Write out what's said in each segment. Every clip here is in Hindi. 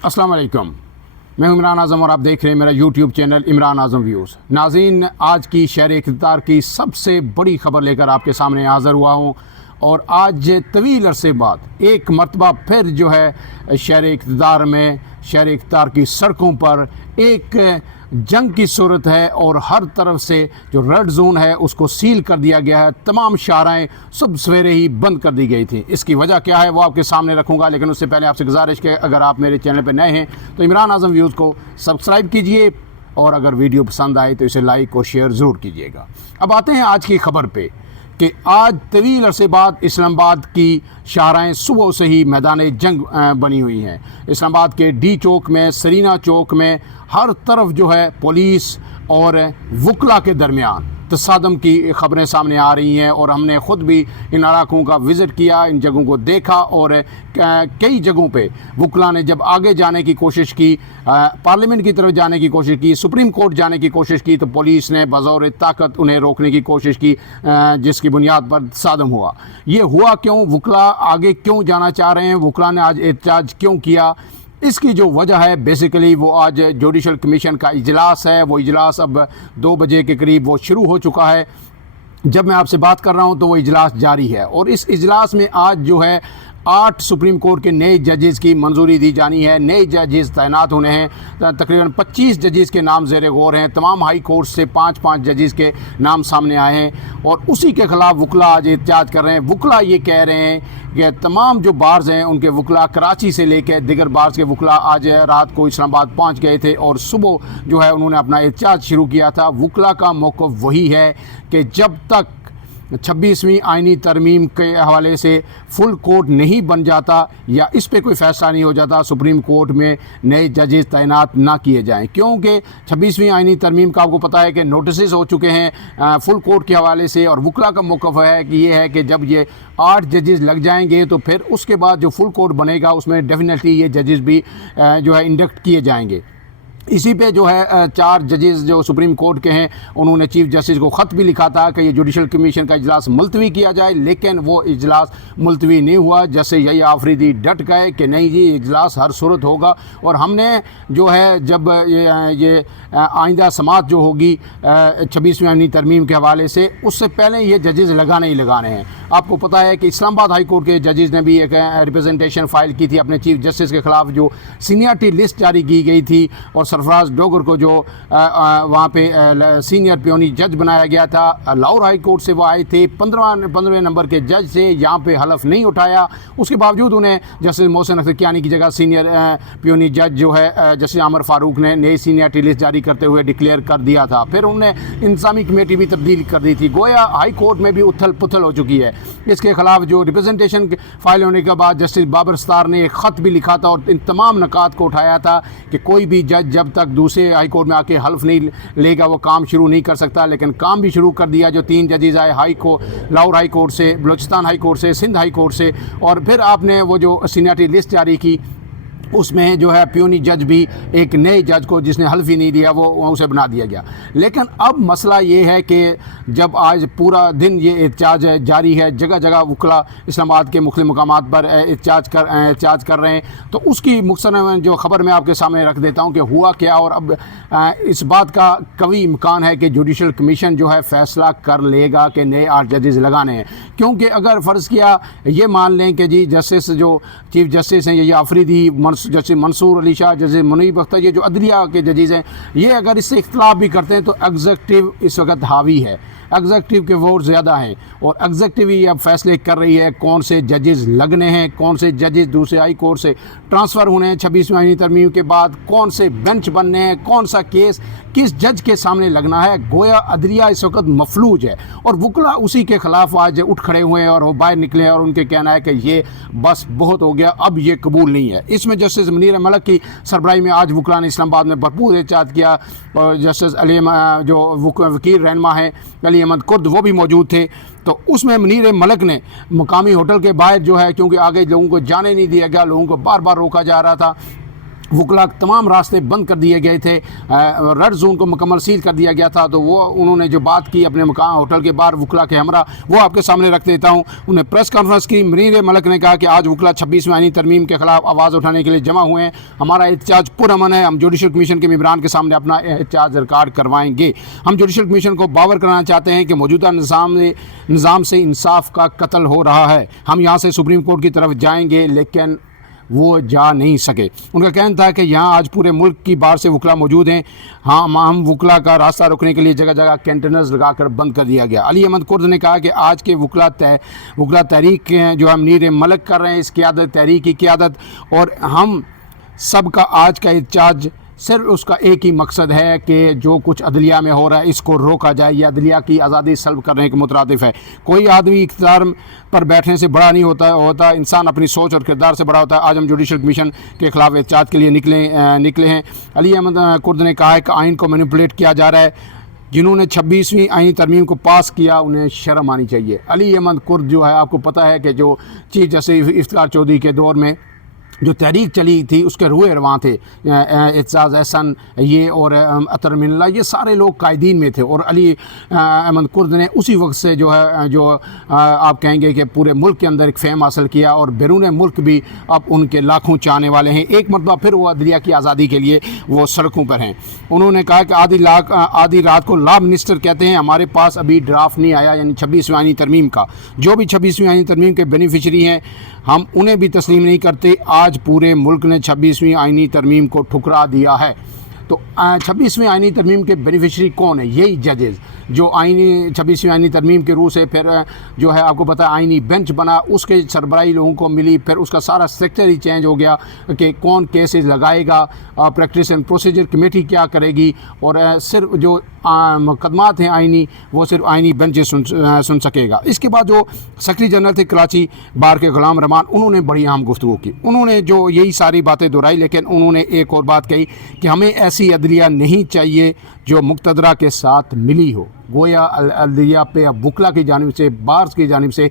अस्सलाम वालेकुम। मैं हूं इमरान आज़म और आप देख रहे हैं मेरा यूट्यूब चैनल इमरान आज़म व्यूज़। नाज़रीन, आज की शहर इक़्तिदार की सबसे बड़ी ख़बर लेकर आपके सामने हाज़िर हुआ हूं और आज तवील अरसे बाद एक मरतबा फिर जो है शहर इक़्तिदार में, शहर इक़्तिदार की सड़कों पर एक जंग की सूरत है और हर तरफ से जो रेड जोन है उसको सील कर दिया गया है। तमाम शाराएं सुबह सवेरे ही बंद कर दी गई थी। इसकी वजह क्या है वो आपके सामने रखूंगा, लेकिन उससे पहले आपसे गुजारिश है अगर आप मेरे चैनल पर नए हैं तो इमरान आज़म व्यूज़ को सब्सक्राइब कीजिए और अगर वीडियो पसंद आए तो इसे लाइक और शेयर ज़रूर कीजिएगा। अब आते हैं आज की ख़बर पे कि आज तवील अरसे बाद इस्लामाबाद की शाराएँ सुबह से ही मैदान जंग बनी हुई हैं। इस्लामाबाद के डी चौक में, सरीना चौक में हर तरफ जो है पुलिस और वकला के दरमियान तसादम की ख़बरें सामने आ रही हैं और हमने ख़ुद भी इन इलाकों का विज़िट किया, इन जगहों को देखा और कई जगहों पे वकला ने जब आगे जाने की कोशिश की, पार्लियामेंट की तरफ जाने की कोशिश की, सुप्रीम कोर्ट जाने की कोशिश की, तो पुलिस ने बज़ौर ताकत उन्हें रोकने की कोशिश की, जिसकी बुनियाद पर तसादम हुआ। ये हुआ क्यों? वकला आगे क्यों जाना चाह रहे हैं? वकला ने आज एहतजाज क्यों किया? इसकी जो वजह है बेसिकली वो आज जुडिशल कमीशन का इजलास है। वो इजलास अब 2 बजे के करीब वो शुरू हो चुका है। जब मैं आपसे बात कर रहा हूँ तो वो इजलास जारी है और इस इजलास में आज जो है 8 सुप्रीम कोर्ट के नए जजेस की मंजूरी दी जानी है। नए जजेस तैनात होने हैं। तकरीबन 25 जजेस के नाम ज़ेर गौर हैं। तमाम हाई कोर्ट से 5-5 जजेस के नाम सामने आए हैं और उसी के ख़िलाफ़ वकला आज एहतजाज कर रहे हैं। वकला ये कह रहे हैं कि तमाम जो बार्स हैं उनके वकला कराची से लेकर दिगर बार्स के वकला आज रात को इस्लामाबाद पहुँच गए थे और सुबह जो है उन्होंने अपना एहतजाज शुरू किया था। वकला का मौक़िफ़ वही है कि जब तक 26वीं आइनी तरमीम के हवाले से फुल कोर्ट नहीं बन जाता या इस पे कोई फ़ैसला नहीं हो जाता, सुप्रीम कोर्ट में नए जजेस तैनात ना किए जाएं। क्योंकि 26वीं आइनी तरमीम का आपको पता है कि नोटिस हो चुके हैं फुल कोर्ट के हवाले से और वकला का मौक़िफ़ है कि ये है कि जब ये 8 जजेस लग जाएंगे तो फिर उसके बाद जो फुल कोर्ट बनेगा उसमें डेफिनेटली ये जजेस भी जो है इंडक्ट किए जाएंगे। इसी पे जो है 4 जजेस जो सुप्रीम कोर्ट के हैं उन्होंने चीफ जस्टिस को ख़त भी लिखा था कि ये जुडिशल कमीशन का इजलास मुलतवी किया जाए, लेकिन वो इजलास मुलतवी नहीं हुआ। जैसे यही आफरीदी डट गए कि नहीं जी इजलास हर सूरत होगा और हमने जो है जब ये आइंदा समात जो होगी 26वीं आइनी तरमीम के हवाले से उससे पहले ये जजेस लगाने ही लगाने हैं। आपको पता है कि इस्लामाबाद हाई कोर्ट के जजेस ने भी एक रिप्रेजेंटेशन फ़ाइल की थी अपने चीफ जस्टिस के ख़िलाफ़ जो सीनियरिटी लिस्ट जारी की गई थी और सरफराज डोगर को जो वहाँ पे सीनियर पियोनी जज बनाया गया था। लाहौर हाई कोर्ट से वो आए थे, 15वें नंबर के जज से यहाँ पे हलफ नहीं उठाया। उसके बावजूद उन्हें जस्टिस मोहसिन अख्तर कियानी की जगह सीनियर पियोनी जज जो है जस्टिस आमर फारूक ने नई सीनियरिटी लिस्ट जारी करते हुए डिक्लेयर कर दिया था। फिर उन्होंने इंतज़ामी कमेटी भी तब्दील कर दी थी। गोया हाई कोर्ट में भी उथल पुथल हो चुकी है। इसके ख़िलाफ़ जो रिप्रेजेंटेशन फाइल होने के बाद जस्टिस बाबर सत्तार ने एक ख़त भी लिखा था और इन तमाम नकात को उठाया था कि कोई भी जज जब तक दूसरे हाई कोर्ट में आके हल्फ नहीं लेगा वो काम शुरू नहीं कर सकता। लेकिन काम भी शुरू कर दिया। जो 3 जजेस आए लाहौर हाई कोर्ट से, बलूचिस्तान हाई कोर्ट से, सिंध हाई कोर्ट से और फिर आपने वो जो सीनियरिटी लिस्ट जारी की उसमें जो है पियोनी जज भी एक नए जज को जिसने हल्फ ही नहीं दिया वो उसे बना दिया गया। लेकिन अब मसला ये है कि जब आज पूरा दिन ये एहतजाज जारी है, जगह जगह वकला इस्लामाबाद के मुख्तलिफ मकामात पर एहतजाज कर रहे हैं, तो उसकी मुख्तसर जो ख़बर मैं आपके सामने रख देता हूँ कि हुआ क्या। और अब इस बात का कवी इम्कान है कि जुडिशल कमीशन जो है फ़ैसला कर लेगा कि नए 8 जजेस लगाने हैं। क्योंकि अगर फ़र्ज़ किया ये मान लें कि जी जस्टिस जो चीफ जस्टिस हैं ये आफरीदी, जस्टिस मंसूर अली शाह, जस्टिस मुनीब अख्तर, ये जो अदलिया के जजेस हैं ये अगर इससे इख्तलाफ भी करते हैं तो एग्जीक्यूटिव इस वक्त हावी है, एग्जीक्यूटिव के वोट ज़्यादा हैं और एग्जीक्यूटिव ही अब फैसले कर रही है कौन से जजेस लगने हैं, कौन से जजेस दूसरे हाई कोर्ट से ट्रांसफ़र होने हैं 26वीं आइनी तरमीम के बाद, कौन से बेंच बनने हैं, कौन सा केस किस जज के सामने लगना है। गोया अदलिया इस वक्त मफलूज है और वकला उसी के ख़िलाफ़ आज उठ खड़े हुए हैं और वो बाहर निकले हैं और उनके कहना है कि ये बस बहुत हो गया, अब ये कबूल नहीं है। इसमें जस्टिस मुनीर मलिक की सरबराही में आज वकला ने इस्लामाबाद में भरपूर एहतजाज किया और जस्टिस अली जो वकील रहनुमा हैं अली अहमद कुर्द वो भी मौजूद थे। तो उसमें मुनीर मलिक ने मुकामी होटल के बाहर जो है, क्योंकि आगे लोगों को जाने नहीं दिया गया, लोगों को बार बार रोका जा रहा था, वकला तमाम रास्ते बंद कर दिए गए थे, रेड जोन को मुकम्मल सील कर दिया गया था। तो वो उन्होंने जो बात की अपने मकान होटल के बाहर वकला के हमरा, वो आपके सामने रख देता हूँ। उन्हें प्रेस कॉन्फ्रेंस की। मुनीर मलिक ने कहा कि आज वकला 26वीं आईनी तरमीम के खिलाफ आवाज़ उठाने के लिए जमा हुए हैं। हमारा एहतजाज पुरअमन है। हम जुडिशल कमीशन के मेंबरान के सामने अपना एहतजाज रिकॉर्ड करवाएंगे। हम जुडिशल कमीशन को बावर कराना चाहते हैं कि मौजूदा निज़ाम से इंसाफ का कत्ल हो रहा है। हम यहाँ से सुप्रीम कोर्ट की तरफ जाएंगे, लेकिन वो जा नहीं सके। उनका कहना था कि यहाँ आज पूरे मुल्क की बाहर से वकला मौजूद हैं। हाँ, हम वकला का रास्ता रोकने के लिए जगह जगह कंटेनर्स लगाकर बंद कर दिया गया। अली अहमद कुर्द ने कहा कि आज के वकला तहरीक जो हम मुनीर मलिक कर रहे हैं, इस क़यादत तहरीक की क़यादत, और हम सब का आज का एहतजाज सिर्फ उसका एक ही मकसद है कि जो कुछ अदलिया में हो रहा है इसको रोका जाए। यह अदलिया की आज़ादी सल्ब करने के मुतरादिफ है। कोई आदमी इख्तियार पर बैठने से बड़ा नहीं होता, इंसान अपनी सोच और किरदार से बड़ा होता है। आज हम जुडिशल कमीशन के खिलाफ एहतजाज के लिए निकले हैं। अली अहमद कुर्द ने कहा है कि आइन को मैनिपुलेट किया जा रहा है। जिन्होंने 26वीं आईनी तरमीम को पास किया उन्हें शर्म आनी चाहिए। अली अहमद कुर्द जो है, आपको पता है कि जो चीफ जस्टिस इफ्तिखार चौधरी के दौर में जो तहरीक चली थी उसके रूए रवां थे, एतजाज़ एहसन ये और अतर मिन्नल्लाह, ये सारे लोग कायदीन में थे। और अली अहमद कुर्द ने उसी वक्त से जो है आप कहेंगे कि पूरे मुल्क के अंदर एक फ़ेम हासिल किया, और बैरून मुल्क भी अब उनके लाखों चाहने वाले हैं। एक मरतबा फिर वो अदलिया की आज़ादी के लिए वो सड़कों पर हैं। उन्होंने कहा कि आधी रात को लॉ मिनिस्टर कहते हैं हमारे पास अभी ड्राफ्ट नहीं आया, यानी 26वीं आईनी तरमीम का। जो भी 26वीं आईनी तरमीम के बेनिफिशरी हैं हम उन्हें भी तस्लीम नहीं करते। आज पूरे मुल्क ने 26वीं आईनी तरमीम को ठुकरा दिया है। तो 26वीं आईनी तरमीम के बेनिफिशरी कौन है? यही जजेज़ जो 26वीं आईनी तरमीम के रूह से फिर जो है आपको पता है आईनी बेंच बना, उसके सरबराही लोगों को मिली, फिर उसका सारा स्ट्रक्चर ही चेंज हो गया कि कौन केसेस लगाएगा, प्रैक्टिस एंड प्रोसीजर कमेटी क्या करेगी, और सिर्फ जो मुकदमात हैं आईनी वो सिर्फ आईनी बेंच सुन सकेगा। इसके बाद जो सेक्रेटरी जनरल थे कराची बार के गुलाम रहमान, उन्होंने बड़ी अहम गुफ्तगू की। उन्होंने जो यही सारी बातें दोहराई, लेकिन उन्होंने एक और बात कही कि हमें ऐसी अदलिया नहीं चाहिए जो मुक्तदरा के साथ मिली हो। गोया अदलिया पे अब वकला की जानिब से, बार्स की जानिब से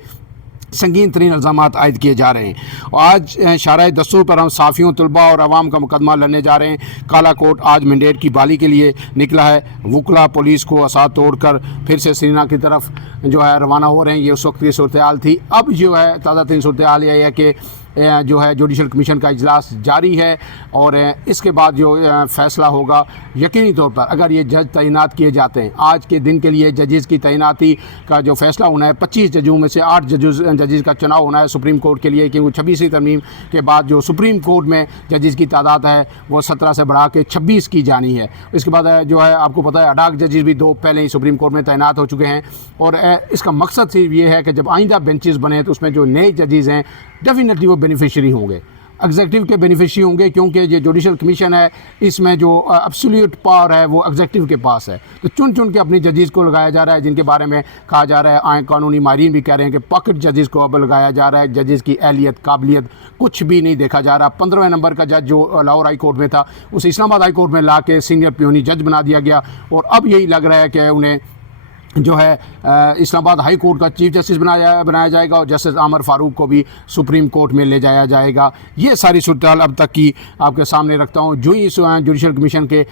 संगीन तरीन इल्ज़ामात आयद किए जा रहे हैं। आज शाराए दस्तूर पर हम साफ़ियों, तलबा और आवाम का मुकदमा लड़ने जा रहे हैं। काला कोट आज मैंडेट की बहाली के लिए निकला है। वकला पुलिस को असाद तोड़कर फिर से श्रीनगर की तरफ जो है रवाना हो रहे हैं। ये उस वक्त की सूरत हाल थी। अब जो है ताज़ा तरीन सूरत हाल यह है कि जो है जुडिशल कमीशन का इजलास जारी है, और इसके बाद जो फ़ैसला होगा यकीनी तौर पर अगर ये जज तैनात किए जाते हैं, आज के दिन के लिए जजेज़ की तैनाती का जो फ़ैसला होना है, 25 जजों में से 8 जजेज़ का चुनाव होना है सुप्रीम कोर्ट के लिए, क्योंकि 26वीं तरमीम के बाद जो सुप्रीम कोर्ट में जजेज़ की तादाद है वो 17 से बढ़ा के 26 की जानी है। इसके बाद जो है आपको पता है अडाक जजेज़ भी 2 पहले ही सुप्रीम कोर्ट में तैनात हो चुके हैं। और इसका मकसद सिर्फ ये है कि जब आइंदा बेंचेस बने तो उसमें जो नए जजेज़ हैं डेफिनेटली वो बेनिफिशरी होंगे, एग्जेक्टिव के बेनिफिशरी होंगे, क्योंकि ये जुडिशल कमीशन है इसमें जो एब्सोल्यूट पावर है वो एग्जेक्टिव के पास है। तो चुन चुन के अपनी जजेज़ को लगाया जा रहा है, जिनके बारे में कहा जा रहा है, आए कानूनी माहिरीन भी कह रहे हैं कि पॉकेट जजेज़ को अब लगाया जा रहा है। जजेज़ की अहलियत काबिलियत कुछ भी नहीं देखा जा रहा। 15वें नंबर का जज जो लाहौर हाई कोर्ट में था उसे इस्लामाबाद हाई कोर्ट में ला के सीनियर पियोनी जज बना दिया गया, और अब यही लग रहा है कि उन्हें जो है इस्लामाबाद हाई कोर्ट का चीफ जस्टिस बनाया जाएगा, और जस्टिस आमर फारूक को भी सुप्रीम कोर्ट में ले जाया जाएगा। ये सारी सूरत हाल अब तक की आपके सामने रखता हूँ। जो ही जुडिशल कमीशन के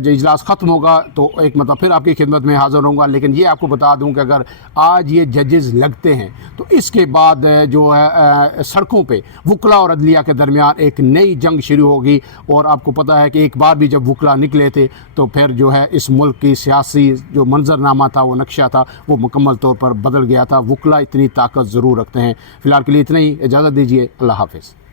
जो इजलास ख़त्म होगा तो एक मतलब फिर आपकी खिदमत में हाज़िर रहूँगा। लेकिन ये आपको बता दूँ कि अगर आज ये जजेज़ लगते हैं तो इसके बाद जो है सड़कों पर वकला और अदलिया के दरमियान एक नई जंग शुरू होगी। और आपको पता है कि एक बार भी जब वकला निकले थे तो फिर जो है इस मुल्क की सियासी जो मंजरनामा था, वो नक्शा था, वो मुकम्मल तौर पर बदल गया था। वकला इतनी ताकत ज़रूर रखते हैं। फ़िलहाल के लिए इतना ही, इजाज़त दीजिए। अल्लाह हाफ़िज़।